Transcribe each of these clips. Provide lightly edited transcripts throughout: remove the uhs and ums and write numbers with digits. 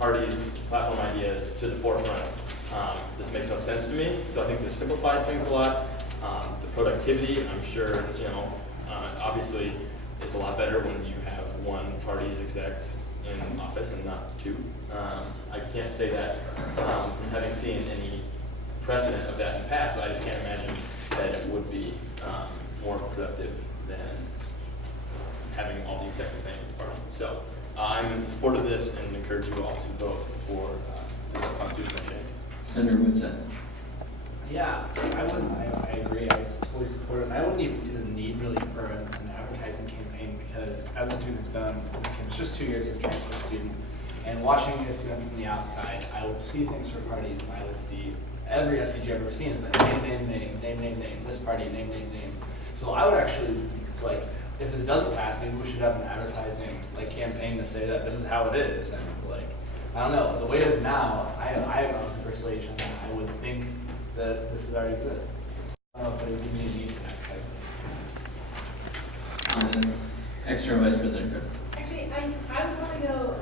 parties, platform ideas to the forefront. This makes no sense to me, so I think this simplifies things a lot. The productivity, I'm sure, obviously, is a lot better when you have one party's execs in office and not two. I can't say that from having seen any precedent of that in the past, but I just can't imagine that it would be more productive than having all the execs the same party. So I'm in support of this and encourage you all to vote for this constitutional change. Senator Woodson. Yeah, I agree. I totally support it. I wouldn't even see the need really for an advertising campaign because as a student who's been on this campus just 2 years as a transfer student, and watching a student from the outside, I would see things for parties, and I would see every SVG I've ever seen, like name, this party, name. So I would actually, like, if this doesn't pass, maybe we should have an advertising campaign to say that this is how it is, and I don't know, the way it is now, I have no persuasion that I would think that this already exists. I don't know if it would be a need for advertising. External Vice President Cook. Actually, I would want to go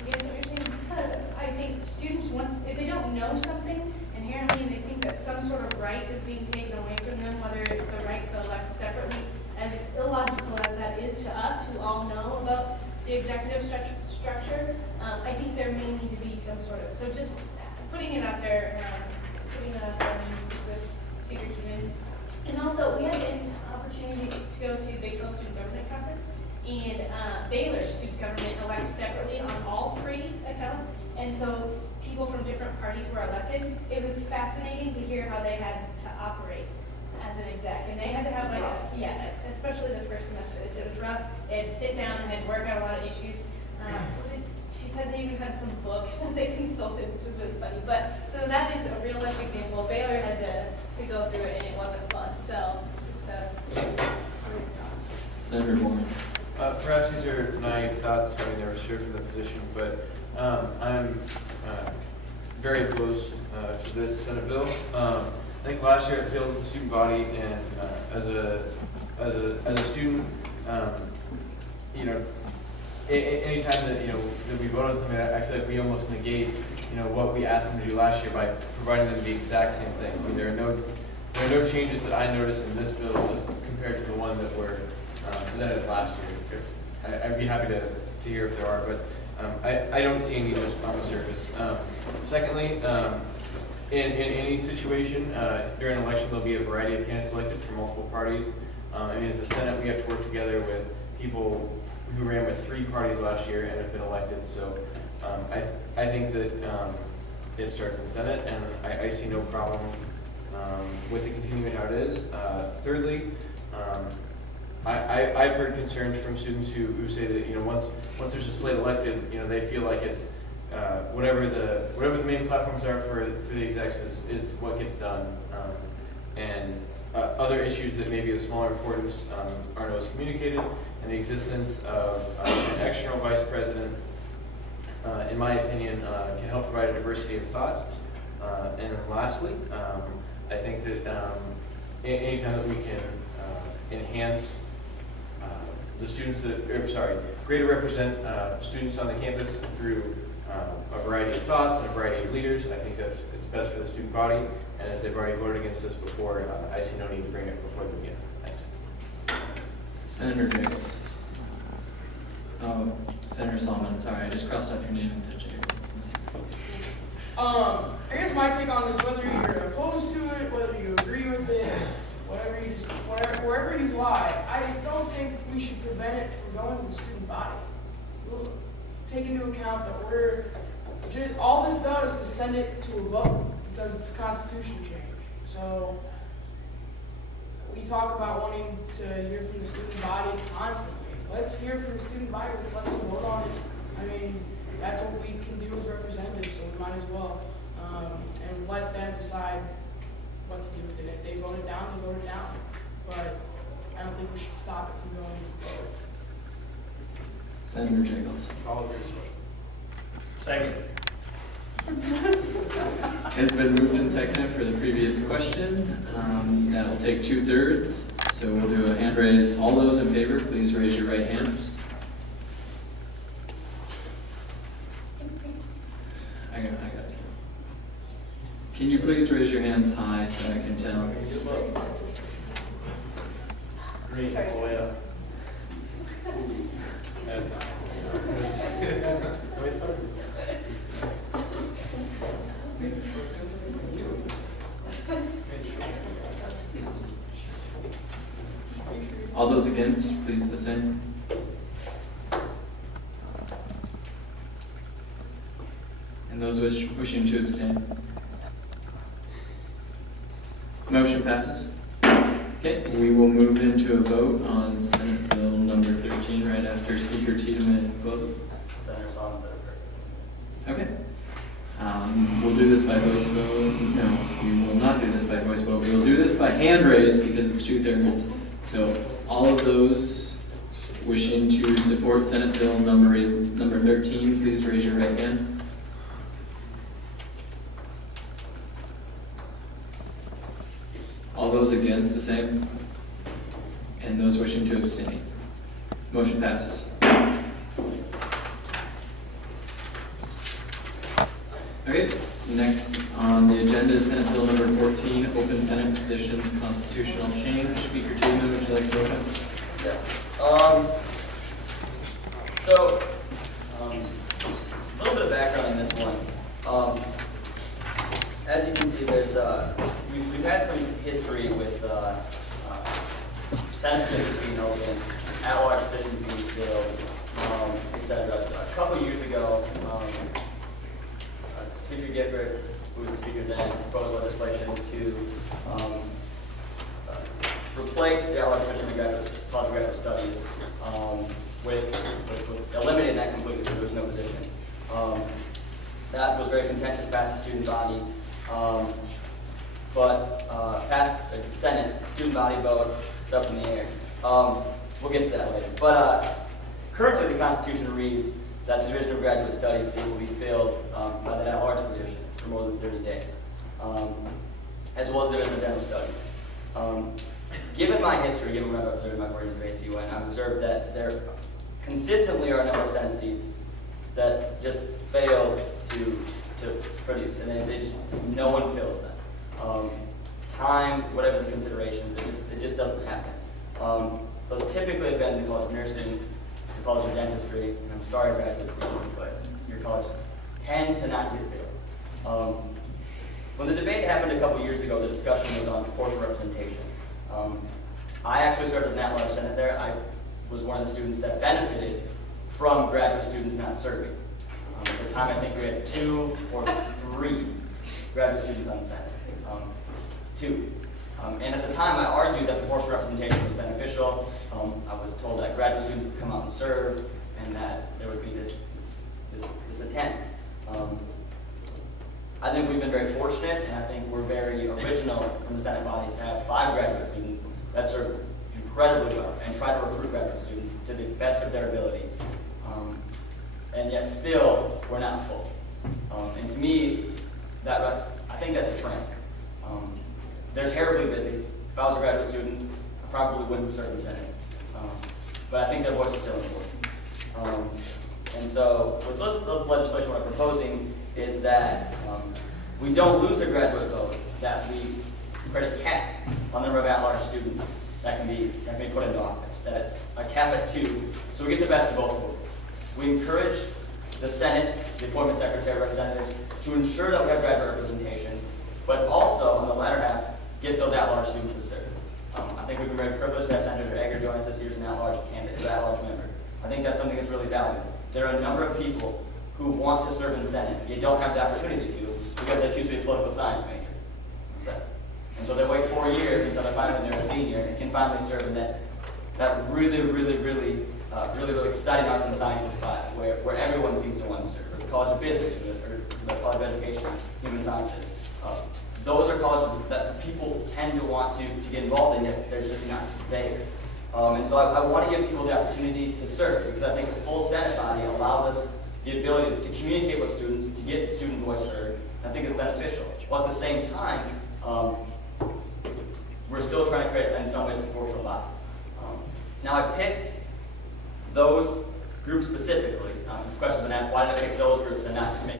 against what you're saying because I think students, if they don't know something inherently and they think that some sort of right is being taken away from them, whether it's the right to elect separately, as illogical as that is to us who all know about the executive structure, I think there may need to be some sort of, so just putting it out there, with figure human. And also, we had an opportunity to go to Bayfield Student Government Conference, and Baylor's student government elects separately on all 3 accounts, and so people from different parties were elected. It was fascinating to hear how they had to operate as an exec, and they had to have especially the first semester. It was rough. They had to sit down and had to work out a lot of issues. She said they even had some book that they consulted, which was really funny. But so that is a real life example. Baylor had to go through it, and it wasn't fun. So just Senator Moore. Perhaps these are naive thoughts, having never served in the position, but I'm very opposed to this Senate bill. I think last year it failed the student body, and as a student, anytime that that we vote on something, I feel like we almost negate what we asked them to do last year by providing them the exact same thing. I mean, there are no changes that I noticed in this bill as compared to the one that were presented last year. I'd be happy to hear if there are, but I don't see any just on the surface. Secondly, in any situation during an election, there'll be a variety of candidates elected from multiple parties. As the Senate, we have to work together with people who ran with 3 parties last year and have been elected. So I think that it starts in the Senate, and I see no problem with it continuing how it is. Thirdly, I've heard concerns from students who say that once there's a slate elected, they feel like it's whatever the main platforms are for the execs is what gets done, and other issues that may be of smaller importance aren't always communicated, and the existence of an external vice president, in my opinion, can help provide a diversity of thought. And then lastly, I think that anytime that we can enhance the students greater represent students on the campus through a variety of thoughts and a variety of leaders, I think it's best for the student body. And as they've already voted against this before, I see no need to bring it before them again. Thanks. Senator Jacobs. Oh, Senator Solomon, sorry, I just crossed off your name and said Jacobs. I guess my take on this, whether you're opposed to it, whether you agree with it, wherever you lie, I don't think we should prevent it from going to the student body. We'll take into account that all this does is send it to a vote because it's a constitution change. So we talk about wanting to hear from the student body constantly. Let's hear from the student body. Let's let them vote on it. I mean, that's what we can do as representatives, so we might as well. And let them decide what to do with it. If they vote it down, they vote it down. But I don't think we should stop it from going to vote. Senator Jacobs. All agree. Second. It's been moved and seconded for the previous question. That will take 2/3. So we'll do a hand raise. All those in favor, please raise your right hand. I got it. Can you please raise your hands high so I can tell? Green all the way up. That's not. All those against, please the same. And those wishing to abstain. Motion passes. Okay, we will move into a vote on Senate Bill number 13 right after Speaker Tiedemann closes. Senator Song, Senator Kirk. Okay. We'll do this by voice vote. No, we will not do this by voice vote. We'll do this by hand raise because it's 2/3. So all of those wishing to support Senate Bill number 13, please raise your right hand. All those against, the same. And those wishing to abstain. Motion passes. Okay, next on the agenda is Senate Bill number 14, Open Senate Positions Constitutional Change. Speaker Tiedemann, would you like to open? So, a little bit of background on this one. As you can see, there's we've had some history with Senate positions being open, at-large positions being filled, etc. A couple years ago, Speaker Gifford, who was the speaker then, proposed legislation to replace the at-large position in college of graduate studies with eliminating that completely so there was no position. That was very contentious past the student body, but past the Senate student body vote, it's up in the air. We'll get to that later. But currently the Constitution reads that the Division of Graduate Studies seat will be filled by the at-large position for more than 30 days, as well as the Division of General Studies. Given my history, given what I've observed in my 4 years of ASUN, I've observed that there consistently are a number of Senate seats that just fail to produce, and they just, no one fills them. Time, whatever the consideration, it just doesn't happen. Those typically have been the College of Nursing, the College of Dentistry, and I'm sorry graduate students, but your college tend to not get filled. When the debate happened a couple years ago, the discussion was on proportional representation. I actually served as an at-large Senate there. I was one of the students that benefited from graduate students not serving. At the time, I think we had 2 or 3 graduate students on the Senate. 2. And at the time, I argued that proportional representation was beneficial. I was told that graduate students would come out and serve, and that there would be this attempt. I think we've been very fortunate, and I think we're very original from the Senate body to have 5 graduate students that serve incredibly well and try to recruit graduate students to the best of their ability. And yet still, we're not full. And to me, I think that's a trend. They're terribly busy. If I was a graduate student, I probably wouldn't serve in the Senate. But I think their voice is still important. And so, with this legislation, what I'm proposing is that we don't lose a graduate vote, that we create a cap on the number of at-large students that can be put into office, that a cap at 2, so we get the best of both worlds. We encourage the Senate, the appointment secretary, representatives, to ensure that we have graduate representation, but also, in the latter half, get those at-large students to serve. I think we've been very privileged to have Senator Egger join us this year as an at-large candidate, as an at-large member. I think that's something that's really valuable. There are a number of people who want to serve in the Senate, yet don't have the opportunity to because they choose to be a political science major. And so they wait 4 years until they're a senior and can finally serve in that really exciting arts and sciences spot where everyone seems to want to serve, or the College of Business, or the College of Education, Human Sciences. Those are colleges that people tend to want to get involved in, yet they're just not there. And so I want to give people the opportunity to serve, because I think a full Senate body allows us the ability to communicate with students, to get student voice heard. I think it's beneficial. While at the same time, we're still trying to create, in some ways, a proportional body. Now, I picked those groups specifically. This question's been asked, why did I pick those groups and not just make